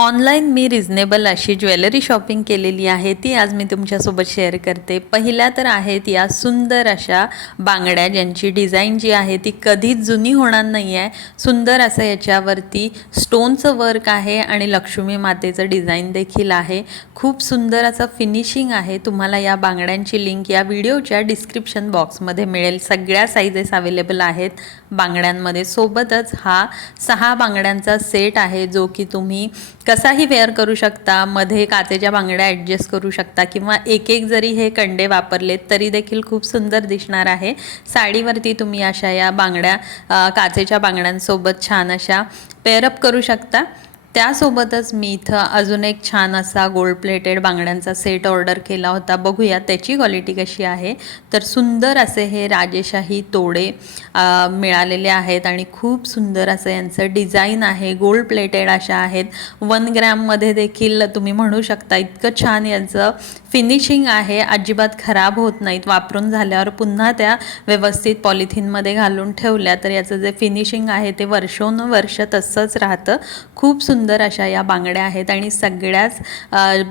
Online मी reasonable अशी jewellery shopping केलेली आहे, ती आज मी तुमच्यासोबत शेअर करते। पहिल्या तर आहेत या सुंदर अशा बांगड्या, ज्यांची डिझाईन जी आहे ती कधीच जुनी होणार नाही आहे। सुंदर असं याच्यावरती स्टोनचं वर्क आहे आणि लक्ष्मी मातेचं डिझाईन देखील आहे। खूप सुंदर असं फिनिशिंग आहे। तुम्हाला या बांगड्यांची लिंक या व्हिडिओच्या डिस्क्रिप्शन बॉक्समध्ये मिळेल। सगळ्या साईजेस अवेलेबल आहेत बांगड्यांमध्ये। सोबतच हा 6 बांगड्यांचा सेट आहे, जो की तुम्ही कसाही वेअर करू शकता। मध्ये काचेच्या बांगड्या ॲडजस्ट करू शकता किंवा एक एक जरी हे कंडे वापरलेत तरी देखील खूप सुंदर दिसणार आहे। साडीवरती तुम्ही अशा या बांगड्या काचेच्या बांगड्यांसोबत छान अशा पेअरअप करू शकता। त्यासोबतच मी इथं अजून एक छान असा गोल्ड प्लेटेड बांगड्यांचा सेट ऑर्डर केला होता। बघूया त्याची क्वालिटी कशी आहे। तर सुंदर असे हे राजेशाही तोडे मिळालेले आहेत आणि खूप सुंदर असं यांचं डिझाईन आहे। गोल्ड प्लेटेड अशा आहेत। 1 ग्रॅममध्ये देखील तुम्ही म्हणू शकता, इतकं छान यांचं फिनिशिंग आहे। अजिबात खराब होत नाहीत। वापरून झाल्यावर पुन्हा त्या व्यवस्थित पॉलिथिनमध्ये घालून ठेवल्या तर याचं जे फिनिशिंग आहे ते वर्षोनवर्ष तसंच राहतं। खूप सुंदर अशा या बांगड्या आहेत आणि सगळ्याच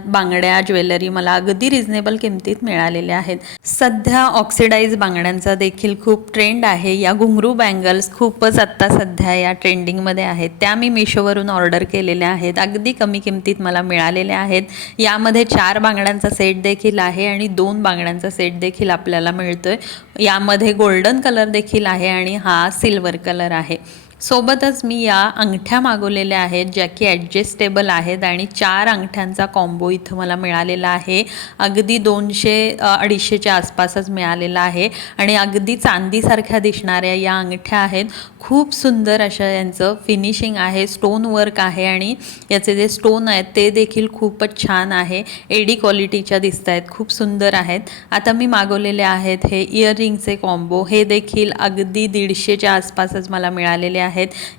बांगड्या ज्वेलरी मला अगदी रिझनेबल किमतीत मिळालेल्या आहेत। सध्या ऑक्सिडाइज बांगड्यांचा देखील खूप ट्रेंड आहे। या घुंगरू बँगल्स खूपच आत्ता सध्या या ट्रेंडिंगमध्ये आहेत। त्या मी मीशोवरून ऑर्डर केलेल्या आहेत। अगदी कमी किमतीत मला मिळालेल्या आहेत। यामध्ये 4 बांगड्यांचा सेट देखील आहे आणि 2 बांगड्यांचा सेट देखील आपल्याला मिळतोय। यामध्ये गोल्डन कलर देखील आहे आणि हा सिल्वर कलर आहे। सोबतच मी या अंगठ्या मागवलेल्या आहेत, ज्या की ॲडजस्टेबल आहेत आणि 4 अंगठ्यांचा कॉम्बो इथं मला मिळालेला आहे। अगदी 200-250च्या आसपासच मिळालेला आहे आणि अगदी चांदीसारख्या दिसणाऱ्या या अंगठ्या आहेत। खूप सुंदर अशा यांचं फिनिशिंग आहे। स्टोन वर्क आहे आणि याचे जे स्टोन आहेत ते देखील खूपच छान आहे। एडी क्वालिटीच्या दिसत आहेत, खूप सुंदर आहेत। आता मी मागवलेले आहेत हे इयररिंगचे कॉम्बो, हे देखील अगदी 150च्या आसपासच मला मिळालेले आहेत।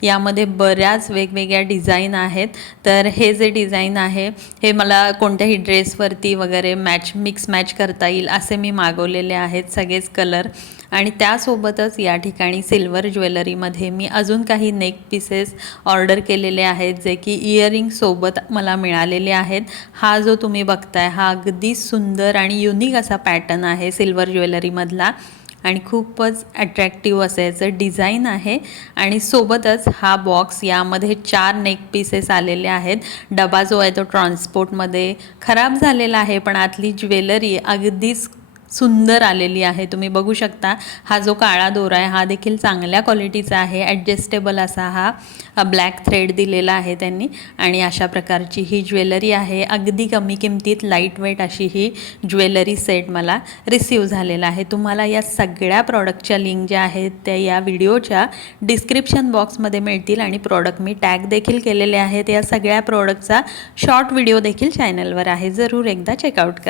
यामध्ये बऱ्याच वेगवेगळ्या डिझाईन आहेत। तर हे जे डिझाईन आहे हे मला कोणत्याही ड्रेसवरती वगैरे मिक्स मॅच करता येईल असे मी मागवलेले आहेत सगळेच कलर। आणि त्यासोबतच या ठिकाणी सिल्वर ज्वेलरीमध्ये मी अजून काही नेक पीसेस ऑर्डर केलेले आहेत, जे की इयरिंगसोबत मला मिळालेले आहेत। हा जो तुम्ही बघताय हा अगदी सुंदर आणि युनिक असा पॅटर्न आहे सिल्वर ज्वेलरीमधला आणि खूपच अट्रॅक्टिव्ह असं याचं डिझाईन आहे। आणि सोबतच हा बॉक्स, यामध्ये 4 नेक पीसेस आलेले आहेत। डबा जो आहे तो ट्रान्सपोर्टमध्ये खराब झालेला आहे, पण आतली ज्वेलरी अगदीच सुंदर आलेली आहे। तुम्ही बघू शकता हा जो काळा दोरा आहे हा देखील चांगल्या क्वालिटीचा आहे। ॲडजस्टेबल असा हा ब्लॅक थ्रेड दिलेला आहे त्यांनी आणि अशा प्रकारची ही ज्वेलरी आहे। अगदी कमी किमतीत लाईट वेट अशी ही ज्वेलरी सेट मला रिसीव झालेला आहे। तुम्हाला या सगळ्या प्रॉडक्टच्या लिंक ज्या आहेत त्या या व्हिडिओच्या डिस्क्रिप्शन बॉक्समध्ये मिळतील आणि प्रॉडक्ट मी टॅग देखील केलेले आहेत। या सगळ्या प्रॉडक्टचा शॉर्ट व्हिडिओ देखील चॅनलवर आहे, जरूर एकदा चेकआउट करा।